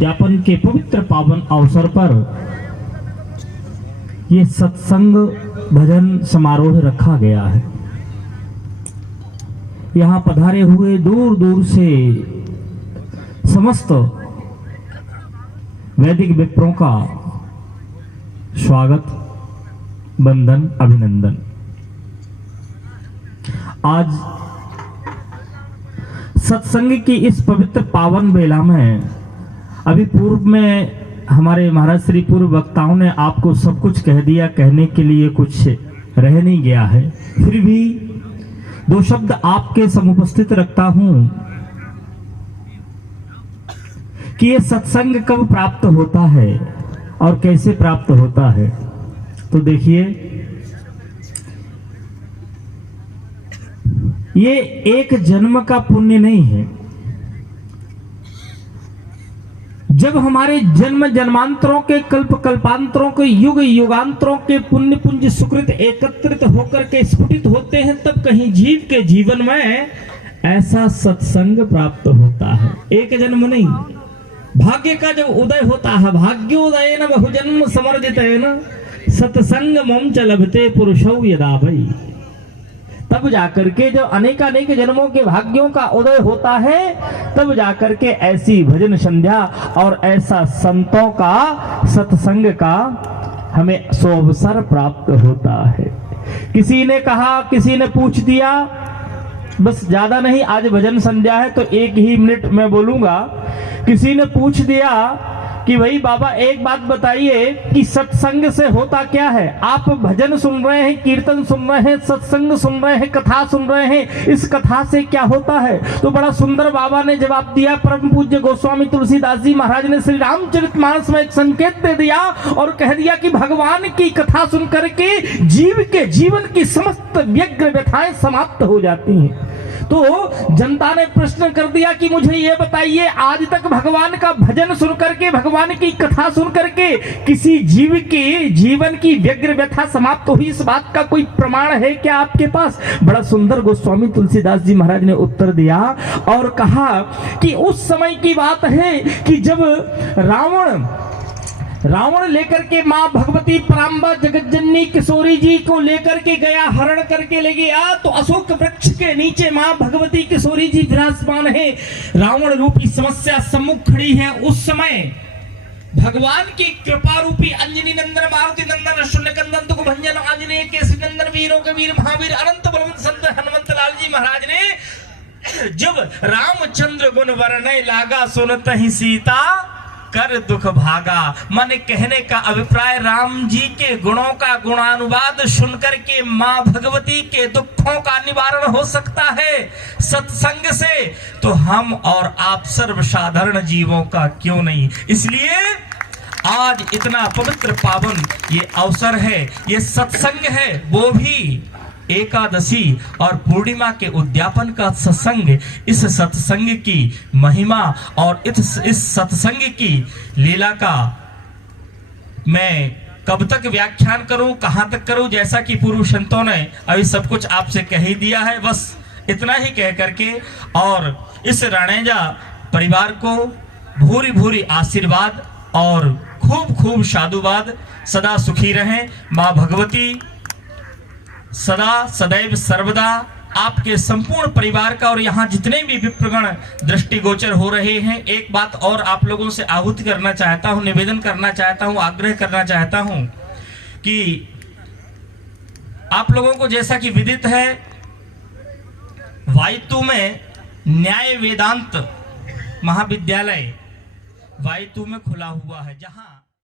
उद्यापन के पवित्र पावन अवसर पर ये सत्संग भजन समारोह रखा गया है। यहाँ पधारे हुए दूर दूर से समस्त वैदिक विप्रों का स्वागत, वंदन, अभिनंदन। आज सत्संग की इस पवित्र पावन बेला में अभी पूर्व में हमारे महाराज श्री पूर्व वक्ताओं ने आपको सब कुछ कह दिया, कहने के लिए कुछ रह नहीं गया है। फिर भी दो शब्द आपके समुपस्थित रखता हूं कि ये सत्संग कब प्राप्त होता है और कैसे प्राप्त होता है। तो देखिए, ये एक जन्म का पुण्य नहीं है। जब हमारे जन्म जन्मांतरों के, कल्प कल्पांतरों के, युग युगांतरों के पुण्य पुंज सुकृत एकत्रित होकर के स्फुटित होते हैं, तब कहीं जीव के जीवन में ऐसा सत्संग प्राप्त होता है। एक जन्म नहीं, भाग्य का जब उदय होता है, भाग्योदय न बहुजन्म समर्जित है न सत्संग मम च लभते पुरुषौ यदा भई, तब जाकर के जो अनेकानेक जन्मों के भाग्यों का उदय होता है, तब जाकर के ऐसी भजन संध्या और ऐसा संतों का सत्संग का हमें सोअवसर प्राप्त होता है। किसी ने कहा, किसी ने पूछ दिया, बस ज्यादा नहीं, आज भजन संध्या है तो 1 ही मिनट में बोलूंगा। किसी ने पूछ दिया कि भाई बाबा एक बात बताइए कि सत्संग से होता क्या है। आप भजन सुन रहे हैं, कीर्तन सुन रहे हैं, सत्संग सुन रहे हैं, कथा सुन रहे हैं, इस कथा से क्या होता है? तो बड़ा सुंदर बाबा ने जवाब दिया। परम पूज्य गोस्वामी तुलसीदास जी महाराज ने श्री रामचरितमानस में एक संकेत दे दिया और कह दिया कि भगवान की कथा सुन करके जीव के जीवन की समस्त व्यग्र व्यथाएं समाप्त हो जाती हैं। तो जनता ने प्रश्न कर दिया कि मुझे ये बताइए, आज तक भगवान का भजन सुन करके, भगवान की कथा सुन करके किसी जीव के जीवन की व्यग्र व्यथा समाप्त हुई, इस बात का कोई प्रमाण है क्या आपके पास? बड़ा सुंदर गोस्वामी तुलसीदास जी महाराज ने उत्तर दिया और कहा कि उस समय की बात है कि जब रावण लेकर के मां भगवती परांबा जगज्जननी किशोरी जी को लेकर के गया, हरण करके ले गया, तो अशोक वृक्ष के नीचे मां भगवती किशोरी जी विराजमान है। रावण रूपी समस्या सम्मुख खड़ी है। उस समय भगवान की कृपा रूपी अंजनी नंदन मारुति नंदन शून्यकंदन तुक भंजन आंजनेय केसरी नंदन वीरों के वीर महावीर अनंत बलवंत संत हनुमंत लाल जी महाराज ने जब रामचंद्र गुण वर्णय लागा, सुनतहि सीता कर दुख भागा। माने कहने का अभिप्राय, राम जी के गुणों का गुणानुवाद सुनकर के मां भगवती के दुखों का निवारण हो सकता है सत्संग से, तो हम और आप सर्वसाधारण जीवों का क्यों नहीं। इसलिए आज इतना पवित्र पावन ये अवसर है, ये सत्संग है, वो भी एकादशी और पूर्णिमा के उद्यापन का सत्संग। इस सत्संग की महिमा और इस सत्संग की लीला का मैं कब तक व्याख्यान करूं, कहां तक करूं, जैसा कि पूर्व संतों ने अभी सब कुछ आपसे कह ही दिया है। बस इतना ही कह करके और इस राणेजा परिवार को भूरी भूरी आशीर्वाद और खूब खूब साधुवाद, सदा सुखी रहें। मां भगवती सदा सदैव सर्वदा आपके संपूर्ण परिवार का और यहाँ जितने भी विप्रगण दृष्टिगोचर हो रहे हैं। एक बात और आप लोगों से आहुति करना चाहता हूँ, निवेदन करना चाहता हूँ, आग्रह करना चाहता हूँ कि आप लोगों को जैसा कि विदित है, वायतू में न्याय वेदांत महाविद्यालय वायतू में खुला हुआ है, जहाँ